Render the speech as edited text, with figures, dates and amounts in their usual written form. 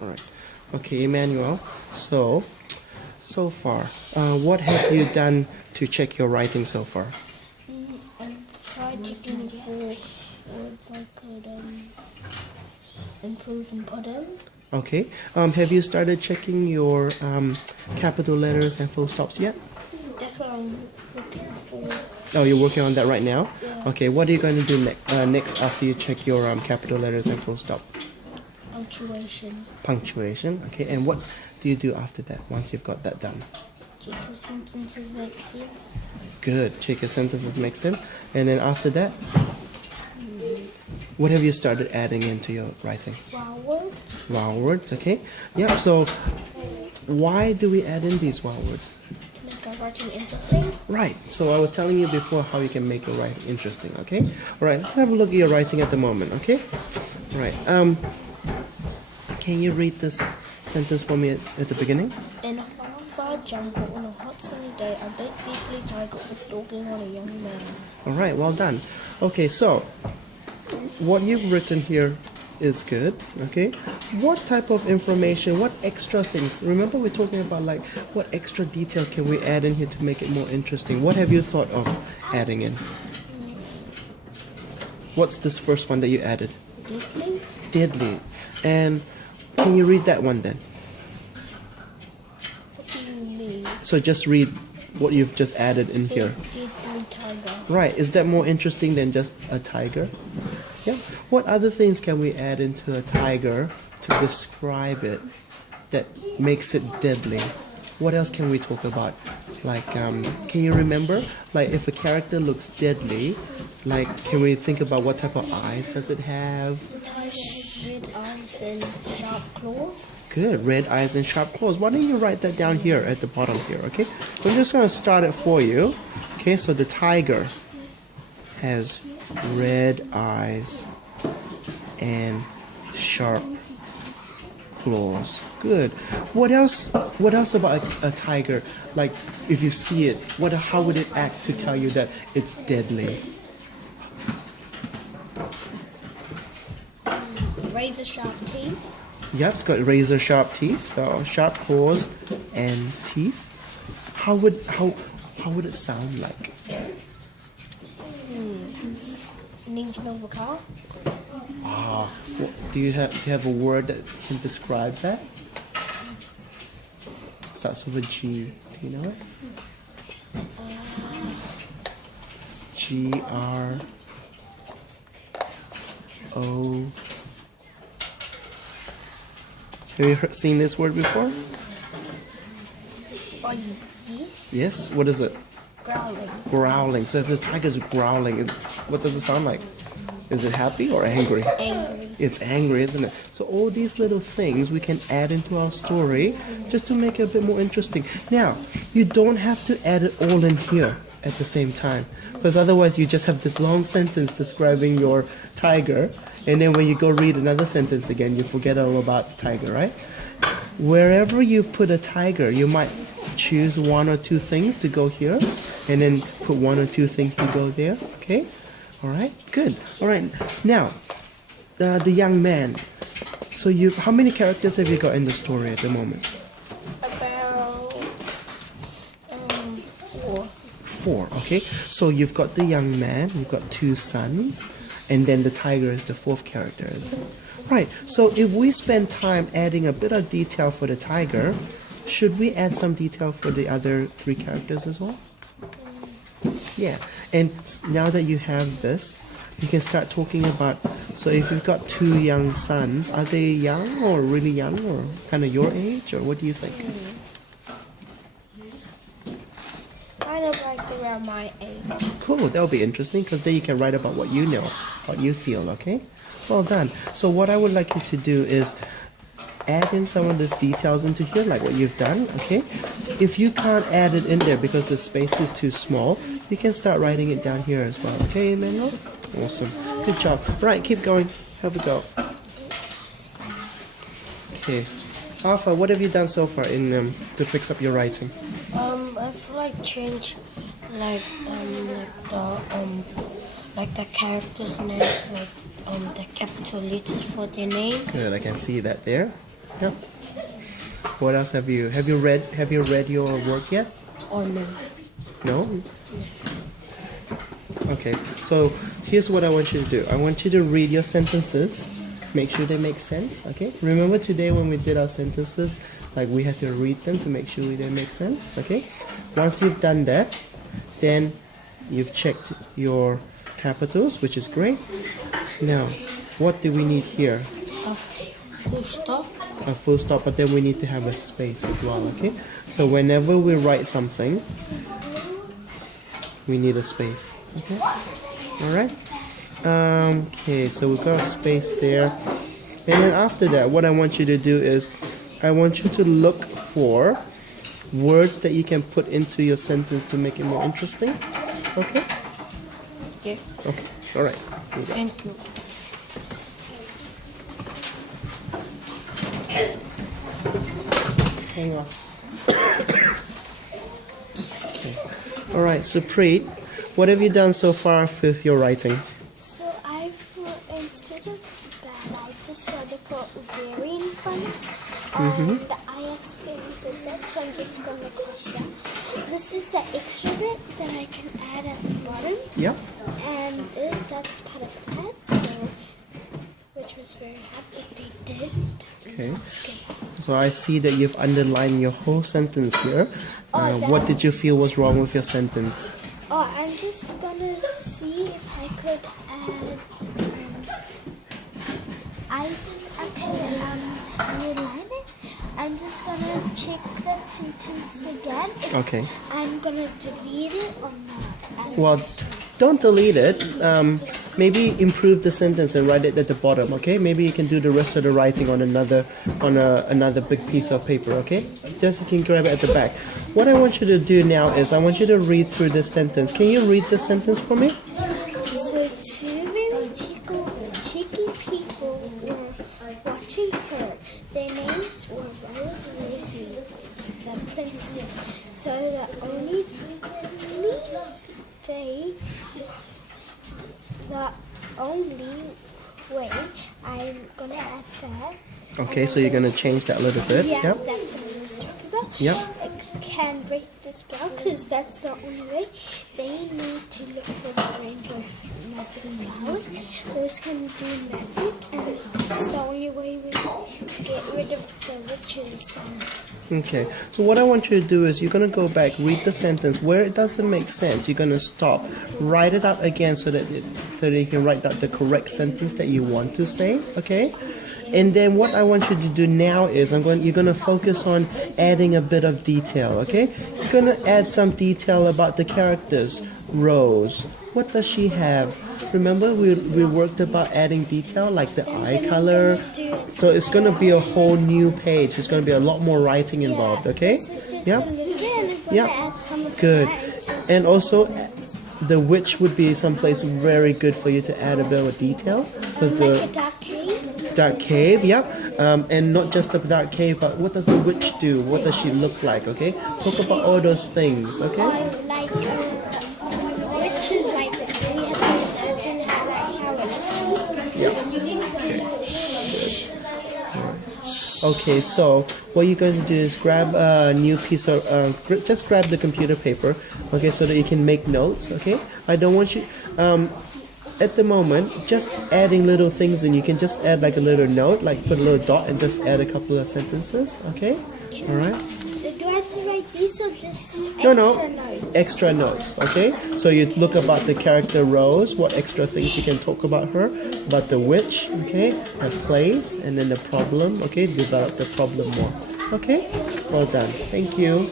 All right. Okay, Emmanuel. So far, what have you done to check your writing so far? I tried checking for words I could improve and put in. Okay. Have you started checking your capital letters and full stops yet? That's what I'm looking for. Oh, you're working on that right now? Yeah. Okay, what are you going to do next after you check your capital letters and full stop? Punctuation. Punctuation. Okay, and what do you do after that once you've got that done? Check the sentences make sense. Good. Check your sentences make sense. And then after that, what have you started adding into your writing? Vowel words. Vowel words, okay. Yeah, so why do we add in these vowel words? To make our writing interesting. Right, so I was telling you before how you can make your writing interesting, okay? Alright, let's have a look at your writing at the moment, okay? Alright, can you read this sentence for me at the beginning? In a far jungle on a hot sunny day, a big deeply tiger was stalking on a young man. Alright, well done. Okay, so what you've written here is good, okay? What type of information, what extra things, remember we're talking about like what extra details can we add in here to make it more interesting? What have you thought of adding in? What's this first one that you added? Deeply. Deadly. And can you read that one then? What do you mean? So just read what you've just added in here. Deeply tiger. Right, is that more interesting than just a tiger? Yeah. What other things can we add into a tiger to describe it that makes it deadly? What else can we talk about? Like, can you remember? Like, if a character looks deadly, like, can we think about what type of eyes does it have? The tiger has red eyes and sharp claws. Good, red eyes and sharp claws. Why don't you write that down here at the bottom here, okay? So I'm just going to start it for you. Okay, so the tiger has red eyes and sharp claws. Good. What else about a tiger? Like, if you see it, how would it act to tell you that it's deadly? Razor sharp teeth. Yep, it's got razor sharp teeth, so sharp claws and teeth. How would it sound like? An engine of a car. Do you have a word that can describe that? Starts with a G. Do you know it? G-R-O. Have you seen this word before? Oh, yes. Yes. What is it? Growling. Growling. So if the tiger's growling, what does it sound like? Is it happy or angry? Angry. It's angry, isn't it? So all these little things we can add into our story just to make it a bit more interesting. Now, you don't have to add it all in here at the same time, because otherwise you just have this long sentence describing your tiger, and then when you go read another sentence again, you forget all about the tiger, right? Wherever you've put a tiger, you might choose one or two things to go here, and then put one or two things to go there, okay? All right, good. All right, now, the young man. So how many characters have you got in the story at the moment? About 4. 4, okay. So you've got the young man, you've got 2 sons, and then the tiger is the 4th character, is it? Right, so if we spend time adding a bit of detail for the tiger, should we add some detail for the other 3 characters as well? Yeah, and now that you have this, you can start talking about, so if you've got 2 young sons, are they young or really young or kind of your age, or what do you think? Kind of like around my age. Cool, that'll be interesting because then you can write about what you know, what you feel, okay? Well done. So what I would like you to do is add in some of these details into here, like what you've done, okay? If you can't add it in there because the space is too small, you can start writing it down here as well, okay, Emmanuel? Awesome. Good job. Right, keep going. Have a go. Okay. Alpha, what have you done so far to fix up your writing? I've changed the characters' name, the capital letters for their name. Good, I can see that there. Yep. What else have you read your work yet? Oh no. No? Okay, so here's what I want you to do. I want you to read your sentences. Make sure they make sense, okay? Remember today when we did our sentences, like we had to read them to make sure they make sense, okay? Once you've done that, then you've checked your capitals, which is great. Now, what do we need here? Full stop. A full stop, but then we need to have a space as well, okay? So whenever we write something, we need a space, okay? Alright? Okay, so we've got a space there. And then after that, what I want you to do is, I want you to look for words that you can put into your sentence to make it more interesting. Okay? Yes. Okay, alright. Thank you. Hang on. Okay. Alright, so Preet, what have you done so far with your writing? So instead of bad, I just want to put very in front. And I accidentally did that, so I'm just going to cross that. This is the extra bit that I can add at the bottom. Yep. And that's part of that, so which was very happy they did. Okay. So I see that you've underlined your whole sentence here. What did you feel was wrong with your sentence? Oh, I'm just gonna see if I could add. I didn't actually underline it. I'm just gonna check that sentence again. Okay. I'm gonna delete it or not. Well, don't delete it. Maybe improve the sentence and write it at the bottom. Okay. Maybe you can do the rest of the writing on another big piece of paper. Okay. Just you can grab it at the back. What I want you to do now is I want you to read through this sentence. Can you read the sentence for me? So two very cheeky people were watching her. Their names were Rose and Rosie, the princesses. So the only way I'm gonna add that. Okay, so you're gonna change that a little bit. Yeah, Yep. that's what I was talking about. Yep. I can break this down because that's the only way. They need to look for the rainbow magic flowers. Those can do magic, and that's the only way we can get rid of the witches. Okay, so what I want you to do is you're going to go back, read the sentence. Where it doesn't make sense, you're going to stop, write it out again so that you can write out the correct sentence that you want to say, okay? And then what I want you to do now is you're going to focus on adding a bit of detail, okay? You're going to add some detail about the characters. Rose, what does she have? Remember we worked about adding detail like the eye color. So it's going to be a whole new page. There's going to be a lot more writing involved, okay? Yep. Yep. Good. And also the witch would be someplace very good for you to add a bit of detail because Like a dark cave? Dark cave, yep. And not just the dark cave, but what does the witch do? What does she look like, okay? Talk about all those things, okay? Or like witches, like we have to imagine how it looks. Okay, so what you're going to do is grab a new piece of, just grab the computer paper, okay, so that you can make notes, okay? I don't want you, at the moment, just adding little things, and you can just add like a little note, like put a little dot and just add a couple of sentences, okay? Alright? Do I have to write these or just No, extra notes? extra notes, okay? So you look about the character Rose, what extra things you can talk about her, about the witch, okay? Her place, and then the problem, okay? Develop the problem more, okay? Well done. Thank you.